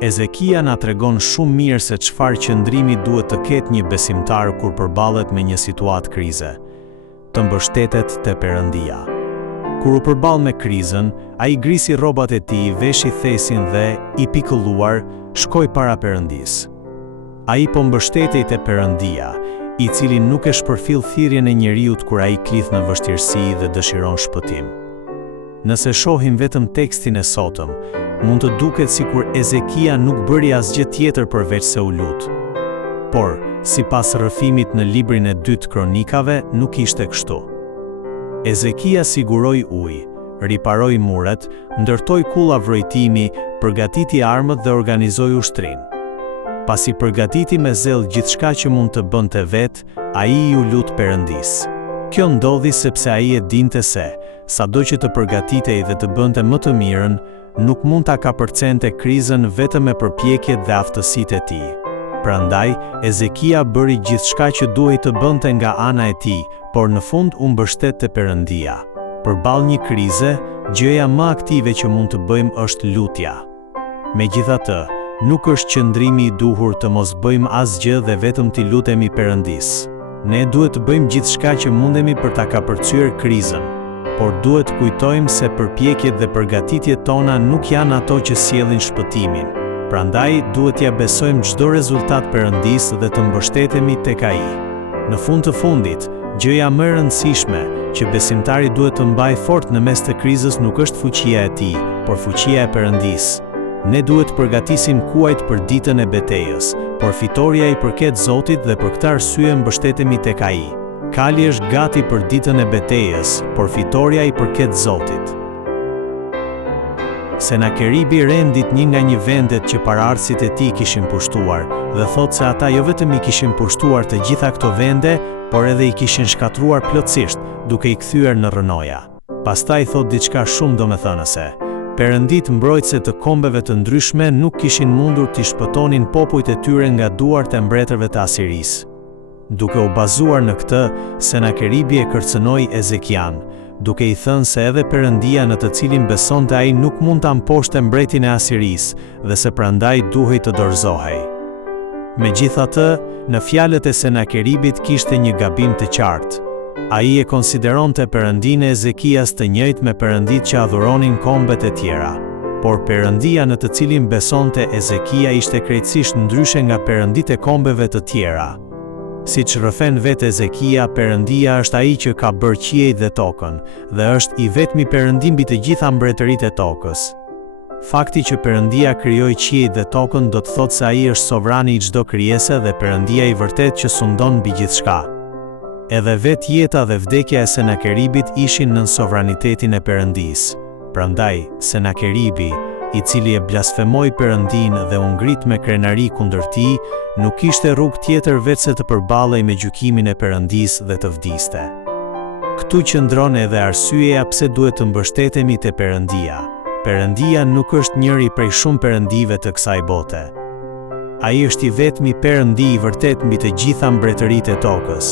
Ezekia na tregon shumë mirë se çfarë qëndrimi duhet të ketë një besimtar kur përballet me një situatë krize. Të mbështetet te Perëndia. Kur u përball me krizën, ai grisi rrobat e tij, veshi thesin dhe, i pikëlluar, shkoi para Perëndisë. Ai po mbështetej te Perëndia, i cili nuk e shpërfill thirrjen e njeriut kur ai klith në vështirësi dhe dëshiron shpëtim. Nëse shohim vetëm tekstin e sotëm, mund të duket sikur Ezekia nuk bëri asgjë tjetër përveç se u lut. Por, sipas rrëfimit në librin e 2 Kronikave, nuk ishte kështu. Ezekia siguroi ujë, riparoi muret, ndërtoi kulla vrojtimi, përgatiti armët dhe organizoi ushtrinë. Pasi përgatiti me zell gjithçka që mund të bënte vet, ai u lut Perëndisë. Kjo ndodhi sepse ai e dinte se, sado që të përgatitej dhe të bënte më të mirën, nuk mund ta kapërcente krizën vetëm me përpjekjet dhe aftësitë e tij. Prandaj, Ezekia bëri gjithçka që duhej të bënte nga ana e tij, por në fund u mbështet te Perëndia. Përballë një krize, gjëja më aktive që mund të bëjmë është lutja. Megjithatë, nuk është qëndrimi i duhur të mos bëjmë asgjë dhe vetëm t'i lutemi Perëndisë. Ne duhet të bëjmë gjithçka që mundemi për ta kapërcyer krizën, por duhet të kujtojmë se përpjekjet dhe përgatitjet tona nuk janë ato që sjellin shpëtimin. Prandaj, duhet t'ia besojmë çdo rezultat Perëndisë dhe të mbështetemi tek ai. Në fund të fundit, gjëja më e rëndësishme që besimtari duhet të mbajë fort në mes të krizës nuk është fuqia e tij, por fuqia e Perëndisë. Ne duhet të përgatisim kuajt për ditën e betejës, por fitoria i përket Zotit dhe për këtë arsye mbështetemi tek ai. Kali është gati për ditën e betejës, por fitoria i përket Zotit. Senakeribi rendit një vendet që paraardhësit e tij kishin pushtuar, dhe thot se ata jo vetëm i kishin pushtuar të gjitha këto vende, por edhe i kishin shkatruar plotësisht, duke i kthyer në rrënoja. Pastaj thot diçka shumë domethënëse. Perëndit mbrojtëse të kombeve të ndryshme nuk kishin mundur t'i shpëtonin popujt e tyre nga duart e mbretërve të Asirisë. Duke u bazuar në këtë, Senakeribi e kërcënoi Ezekian, duke i thënë se edhe Perëndia në të cilin besonte ai nuk mund ta mposhte mbretin e Asirisë dhe se prandaj duhej të dorëzohej. Megjithatë, në fjalët e Senakeribit kishte një gabim të qartë. Ai e konsideronte Perëndinë e Ezekias të njëjtë me perëndit që adhuronin kombet e tjera. Por Perëndia në të cilin besonte Ezekia ishte krejtësisht ndryshe nga perëndit e kombeve të tjera. Siç rrëfen vetë Ezekia, Perëndia është ai që ka bërë qiejt dhe tokën, dhe është i vetmi Perëndi mbi të gjitha mbretëritë e tokës. Fakti që Perëndia krijoi qiejt dhe tokën do të thotë se ai është sovrani i çdo krijese dhe Perëndia i vërtet që sundon mbi gjithçka. Edhe vetë jeta dhe vdekja e Senakeribit ishin nën sovranitetin e Perëndisë. Prandaj, Senakeribi, i cili e blasfemoi Perëndinë dhe u ngrit me krenari kundër tij, nuk kishte rrugë tjetër veç se të përballej me gjykimin e Perëndisë dhe të vdiste. Ktu qëndron edhe arsyeja pse duhet të mbështetemi te Perëndia. Perëndia nuk është njëri prej shumë perëndive të kësaj bote. Ai është i vetmi Perëndi i vërtet mbi të gjitha mbretëritë e tokës.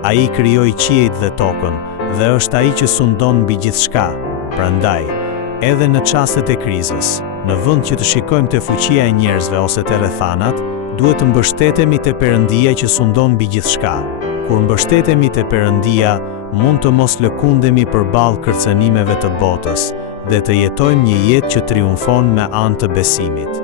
Ai krijoi qiejt dhe tokën, dhe është ai që sundon mbi gjithçka. Prandaj, edhe në çastet e krizës, në vend që të shikojmë te fuqia e njerëzve ose te rrethanat, duhet të mbështetemi te Perëndia që sundon mbi gjithçka. Kur mbështetemi te Perëndia, mund të mos lëkundemi përballë kërcënimeve të botës dhe të jetojmë një jetë që triumfon me anë të besimit.